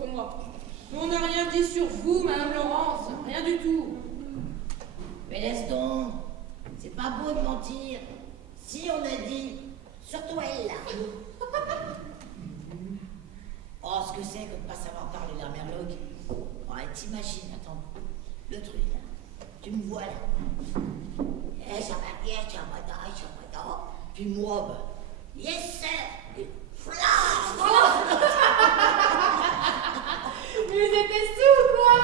contre moi. On n'a rien dit sur vous, Madame Laurence, rien du tout. Mais laisse donc, c'est pas beau de mentir. Si on a dit, surtout elle là. Oh, ce que c'est que de pas savoir parler la Merloc. Oh, t'imagines, attends, le truc là, tu me vois là. Eh, ça va bien, ça va. Puis moi, bah, yes sir, et flash. Mais vous étiez sous ou quoi?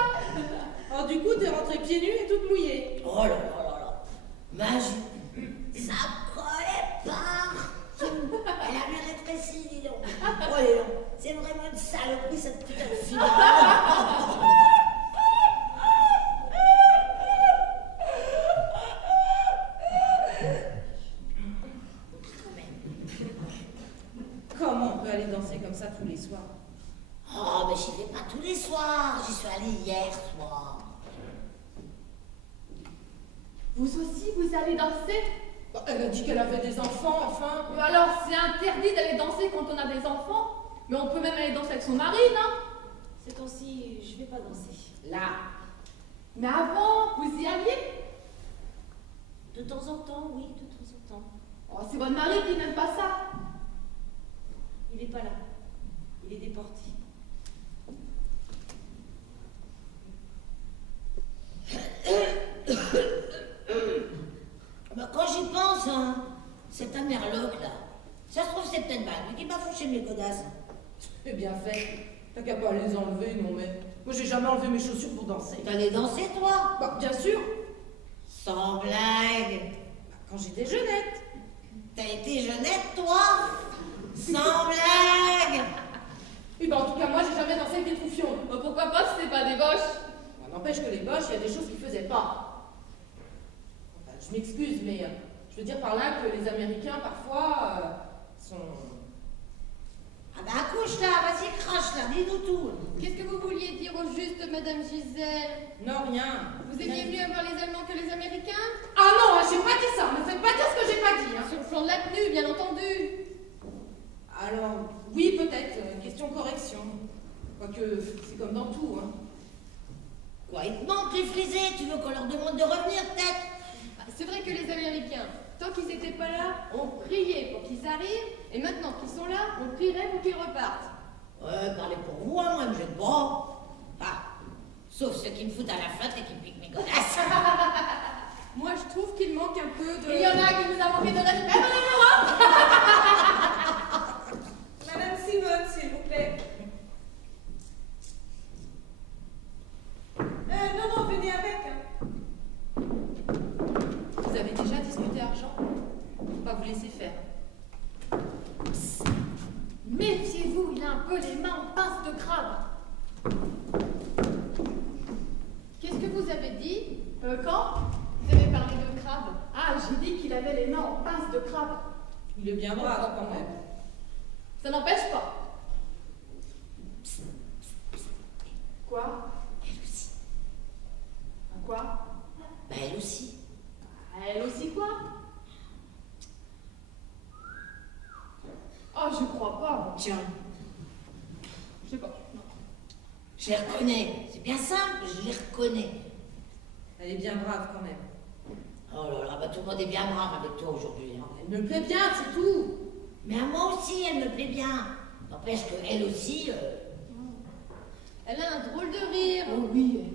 Alors du coup, t'es rentrée pieds nus et toute mouillée. Oh là là là là, magie, ça collait partout. Elle a bien rétréci, dis donc. Oh dis donc, c'est vraiment une saloperie cette putain de fille. Comment on peut aller danser comme ça tous les soirs? Oh, mais j'y vais pas tous les soirs, j'y suis allée hier soir. Vous aussi, vous allez danser? Bah, elle a dit qu'elle avait des enfants, enfin. Alors, c'est interdit d'aller danser quand on a des enfants? Mais on peut même aller danser avec son mari, non? Ces temps-ci, je vais pas danser. Là. Mais avant, vous y alliez? De temps en temps, oui, de temps en temps. Oh, c'est votre mari qui n'aime pas ça. Il est pas là. Il est déporté. Bah, quand j'y pense, hein, c'est un merloc là. Ça se trouve, c'est peut-être mal, mais qui m'a fouché mes godasses. C'est bien fait. T'as qu'à pas les enlever, non mais. Moi, j'ai jamais enlevé mes chaussures pour danser. T'allais danser, toi? Bah, bien sûr. Sans blague. Bah, quand j'étais jeunette. T'as été jeunette, toi? Sans blague. Oui, bah, en tout cas, moi, j'ai jamais dansé avec des troufions. Oh, pourquoi pas si c'est pas des boches? Bah, n'empêche que les boches, il y a des choses qu'ils faisaient pas. Enfin, je m'excuse, mais je veux dire par là que les Américains, parfois, sont. Ah bah accouche là, vas-y crache là, dis-nous tout. Qu'est-ce que vous vouliez dire au juste, Madame Gisèle? Non, rien. Vous aimiez mieux avoir les Allemands que les Américains? Ah non, j'ai pas dit ça. Ne faites pas dire ce que j'ai pas dit. Hein. Sur le plan de la tenue, bien entendu. Alors, oui, peut-être. Question correction. Quoique, c'est comme dans tout, hein. Quoi, ils te manquent les frisés? Tu veux qu'on leur demande de revenir peut-être? C'est vrai que les Américains, tant qu'ils n'étaient pas là, on priait pour qu'ils arrivent, et maintenant qu'ils sont là, on prierait pour qu'ils repartent. Ouais, parlez pour vous, hein, moi, je me pas. Ah, sauf ceux qui me foutent à la flotte et qui piquent mes godasses. Moi, je trouve qu'il manque un peu de... Il y en a qui nous a manqué de respect, Madame Laurent. Madame Simone, s'il vous plaît. Non, venez avec. Vous avez déjà discuté argent? Faut pas vous laisser faire. Psst. Méfiez-vous, il a un peu les mains en pince de crabe. Qu'est-ce que vous avez dit? Quand vous avez parlé de crabe? Ah, j'ai dit qu'il avait les mains en pince de crabe. Il est bien brave quand même. Ça n'empêche pas. Quoi? Elle aussi. Quoi? Bah elle aussi. Elle aussi quoi? Oh, je crois pas. Moi. Tiens, Je sais pas. Non. je les reconnais. C'est bien simple, je les reconnais. Elle est bien brave quand même. Oh là là, bah tout le monde est bien brave avec toi aujourd'hui. Hein. Elle me plaît bien, c'est tout. Mais à moi aussi, elle me plaît bien. N'empêche qu'elle aussi... Elle a un drôle de rire. Oh oui.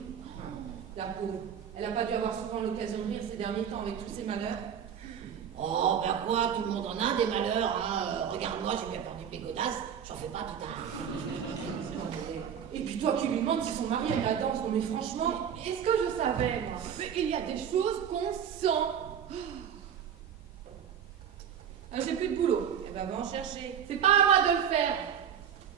La pauvre. Elle n'a pas dû avoir souvent l'occasion de rire ces derniers temps avec tous ses malheurs. Oh, ben quoi, tout le monde en a des malheurs, hein. Regarde-moi, j'ai bien perdu mes godasses, j'en fais pas tout un. Et puis toi qui lui demandes si son mari aime la danse, non mais franchement. Est-ce que je savais, moi? Mais il y a des choses qu'on sent. Ah, j'ai plus de boulot. Eh ben va en chercher. C'est pas à moi de le faire.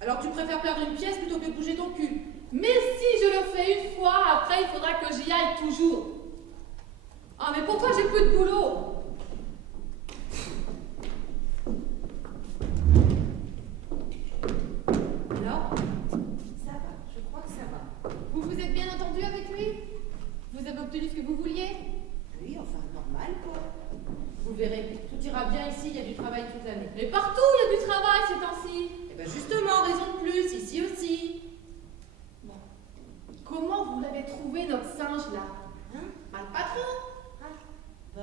Alors tu préfères perdre une pièce plutôt que de bouger ton cul. Mais si je le fais une fois, après il faudra que j'y aille toujours. Ah, mais pourquoi j'ai plus de boulot? Alors, ça va, je crois que ça va. Vous vous êtes bien entendu avec lui? Vous avez obtenu ce que vous vouliez? Oui, enfin normal quoi. Vous verrez, tout ira bien ici, il y a du travail toute l'année. Mais partout il y a du travail ces temps-ci. Eh ben justement, raison de plus, ici aussi. trouvé notre singe là? Hein? Bah, le patron. Bah,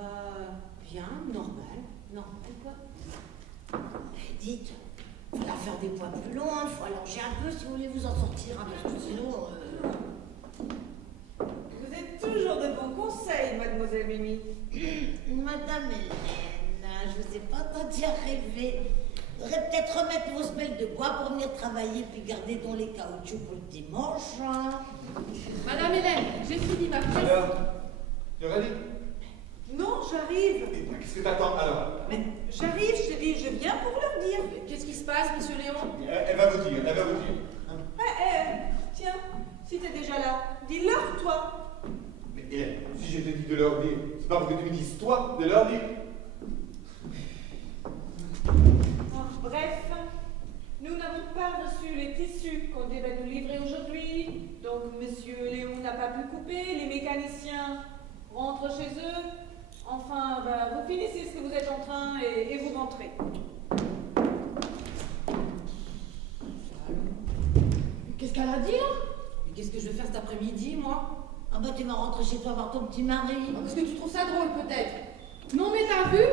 bien, normal. Normal, quoi. Dites, faut la faire des poids plus longs, hein. Faut allonger un peu si vous voulez vous en sortir, hein, parce que sinon... Vous êtes toujours de bons conseils, mademoiselle Mimi. Madame Hélène, je vous ai pas entendu rêver. Vous aurez peut-être remettre vos semelles de bois pour venir travailler, puis garder dans les caoutchoucs pour le dimanche, hein. Madame Hélène, j'ai fini ma pièce. Alors, tu aurais dit? Non, j'arrive. Qu'est-ce que t'attends alors? Mais j'arrive, je te dis, je viens pour leur dire. Qu'est-ce qui se passe, monsieur Léon? Elle va vous dire, elle va vous dire. Hein? Tiens, si t'es déjà là, dis-leur, toi. Mais Hélène, si je te dis de leur dire, c'est pas parce que tu me dises toi de leur dire. Bref, nous n'avons pas reçu les tissus qu'on devait nous livrer aujourd'hui. Donc, monsieur Léon n'a pas pu couper. Les mécaniciens rentrent chez eux. Enfin, bah, vous finissez ce que vous êtes en train et vous rentrez. Qu'est-ce qu'elle a dit là? Mais qu'est-ce que je vais faire cet après-midi, moi? Ah bah tu vas rentrer chez toi voir ton petit mari. Parce que tu trouves ça drôle, peut-être. Non mais t'as vu?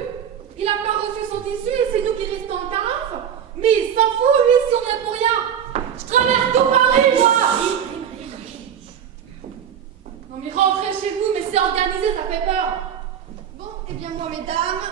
Il a pas reçu son tissu et c'est nous qui restons en taf. Mais il s'en fout lui si on vient pour rien. Je traverse tout Paris moi. Non mais rentrez chez vous, mais c'est organisé, ça fait peur. Bon, et bien moi mesdames,